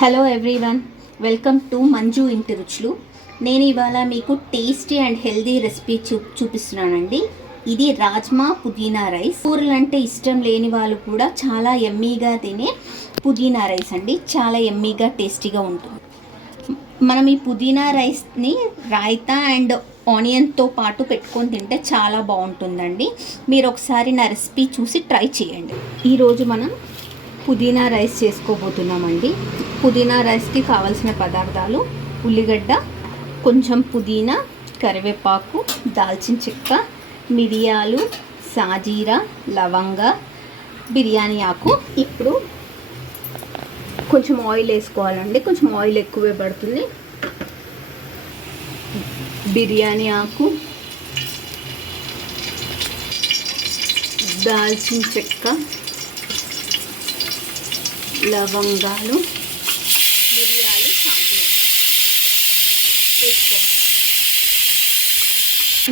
Hello everyone, welcome to Manju ఇంటి రుచులు. నేను ఇవాళ మీకు టేస్టీ అండ్ హెల్దీ రెసిపీ చూపిస్తున్నానండి. ఇది రాజ్మా పుదీనా రైస్. కూరలు అంటే ఇష్టం లేని వాళ్ళు కూడా చాలా ఎమ్మీగా తినే పుదీనా రైస్ అండి. చాలా ఎమ్మీగా టేస్టీగా ఉంటుంది. మనం ఈ పుదీనా రైస్ని రాయితా అండ్ ఆనియన్తో పాటు పెట్టుకొని తింటే చాలా బాగుంటుందండి. మీరు ఒకసారి నా రెసిపీ చూసి ట్రై చేయండి. ఈరోజు మనం పుదీనా రైస్ చేసుకోబోతున్నామండి. పుదీనా రైస్కి కావాల్సిన పదార్థాలు: ఉల్లిగడ్డ, కొంచెం పుదీనా, కరివేపాకు, దాల్చిన చెక్క, మిరియాలు, సాజీరా, లవంగ, బిర్యానీ ఆకు. ఇప్పుడు కొంచెం ఆయిల్ వేసుకోవాలండి. కొంచెం ఆయిల్ ఎక్కువే పడుతుంది. బిర్యానీ ఆకు, దాల్చిన చెక్క, లవంగాలు, మిరియాలు,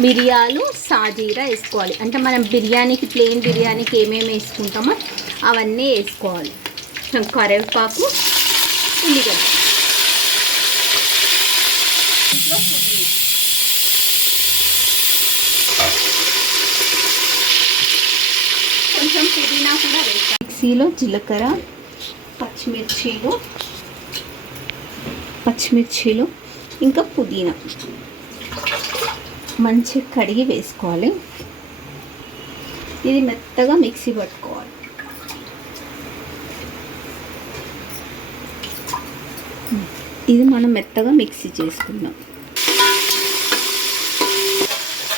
మిరియాలు, సాజీరా వేసుకోవాలి. అంటే మనం బిర్యానీకి, ప్లెయిన్ బిర్యానీకి ఏమేమి వేసుకుంటామో అవన్నీ వేసుకోవాలి. కరివేపాకు, ఉల్లిగడ్డ, కొంచెం పుదీనా కూడా వేస్తాం. మిక్సీలో జీలకర్ర, పచ్చిమిర్చీలు ఇంకా పుదీనా మంచిగా కడిగి వేసుకోవాలి. ఇది మెత్తగా మిక్సీ పట్టుకోవాలి. ఇది మనం మెత్తగా మిక్సీ చేసుకుందాం.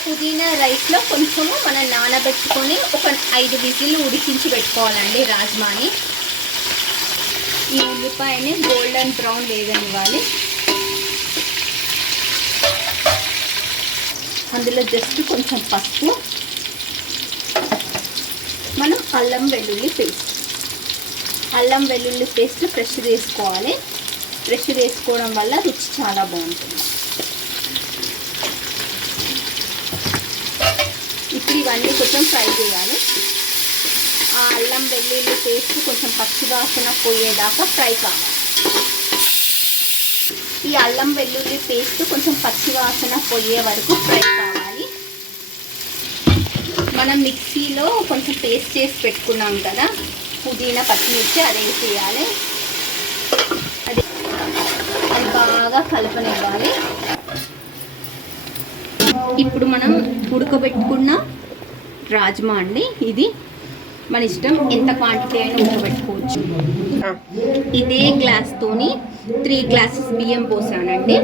పుదీనా రైస్లో కొంచెము మనం నానబెట్టుకొని ఒక 5 విజిల్లు ఉడికించి పెట్టుకోవాలండి రాజ్మాని. ఈ ఉల్లిపాయని గోల్డెన్ బ్రౌన్ వేగనివ్వాలి. అందులో జస్ట్ కొంచెం పసుపు, మనం అల్లం వెల్లుల్లి పేస్ట్ ఫ్రెష్ వేసుకోవాలి. ఫ్రెష్ వేసుకోవడం వల్ల రుచి చాలా బాగుంటుంది. ఇప్పుడు ఇవన్నీ కొంచెం ఫ్రై చేయాలి. ఆ అల్లం వెల్లుల్లి పేస్ట్ కొంచెం పచ్చివాసన పోయేదాకా ఫ్రై కావాలి. ఈ అల్లం వెల్లుల్లి పేస్ట్ కొంచెం పచ్చివాసన పోయే వరకు ఫ్రై కావాలి. మనం మిక్సీలో కొంచెం పేస్ట్ చేసి పెట్టుకున్నాం కదా, పుదీనా, పచ్చిమిర్చి, అది వేసేయాలి. అది బాగా కలపనివ్వాలి. ఇప్పుడు మనం ఉడకబెట్టుకున్న రాజ్మా అండి. ఇది మన ఇష్టం, ఎంత క్వాంటిటీ అయినా ఉడకబెట్టుకోవచ్చు. ఇదే గ్లాస్తోని 3 గ్లాసెస్ బియ్యం పోసానండి.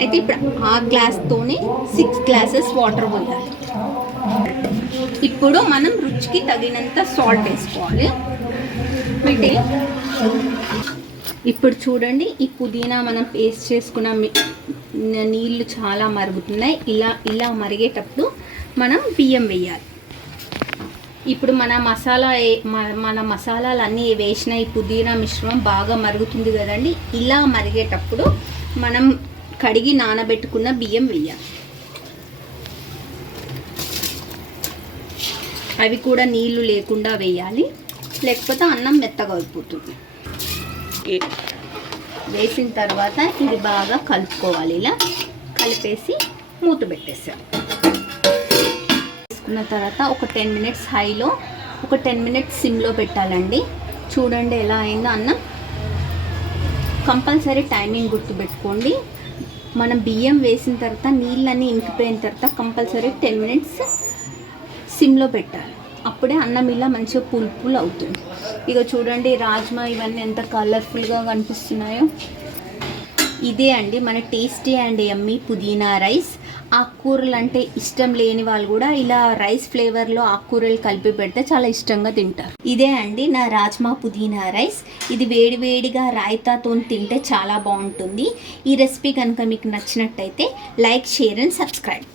అయితే ఇప్పుడు ఆ గ్లాస్తోని 6 గ్లాసెస్ వాటర్ పోయాలి. ఇప్పుడు మనం రుచికి తగినంత సాల్ట్ వేసుకోవాలి. ఇప్పుడు చూడండి, ఈ పుదీనా మనం పేస్ట్ చేసుకున్న నీళ్ళు చాలా మరుగుతున్నాయి. ఇలా మరిగేటప్పుడు మనం బియ్యం వేయాలి. ఇప్పుడు మన మసాలాలు అన్నీ వేసిన ఈ పుదీనా మిశ్రమం బాగా మరుగుతుంది కదండి. ఇలా మరిగేటప్పుడు మనం కడిగి నానబెట్టుకున్న బియ్యం వేయాలి. అవి కూడా నీళ్లు లేకుండా వేయాలి, లేకపోతే అన్నం మెత్తగా అయిపోతుంది. వేసిన తర్వాత ఇది బాగా కలుపుకోవాలి. ఇలా కలిపేసి మూత పెట్టేసాం. వేసుకున్న తర్వాత ఒక 10 మినిట్స్ హైలో, ఒక 10 మినిట్స్ సిమ్లో పెట్టాలండి. చూడండి ఎలా అయిందో అన్నం. కంపల్సరీ టైమింగ్ గుర్తుపెట్టుకోండి. మనం బియ్యం వేసిన తర్వాత నీళ్ళన్నీ ఇంకిపోయిన తర్వాత కంపల్సరీ 10 మినిట్స్ సిమ్లో పెట్టాలి. అప్పుడే అన్నం ఇలా మంచిగా పులుపులు అవుతుంది. ఇక చూడండి రాజ్మా ఇవన్నీ ఎంత కలర్ఫుల్గా కనిపిస్తున్నాయో. ఇదే అండి మన టేస్టీ అండ్ యమ్మీ పుదీనా రైస్. ఆకుకూరలు అంటే ఇష్టం లేని వాళ్ళు కూడా ఇలా రైస్ ఫ్లేవర్లో ఆకుకూరలు కలిపి పెడితే చాలా ఇష్టంగా తింటారు. ఇదే అండి నా రాజ్మా పుదీనా రైస్. ఇది వేడివేడిగా రాయితాతో తింటే చాలా బాగుంటుంది. ఈ రెసిపీ కనుక మీకు నచ్చినట్టయితే లైక్, షేర్ అండ్ సబ్స్క్రైబ్.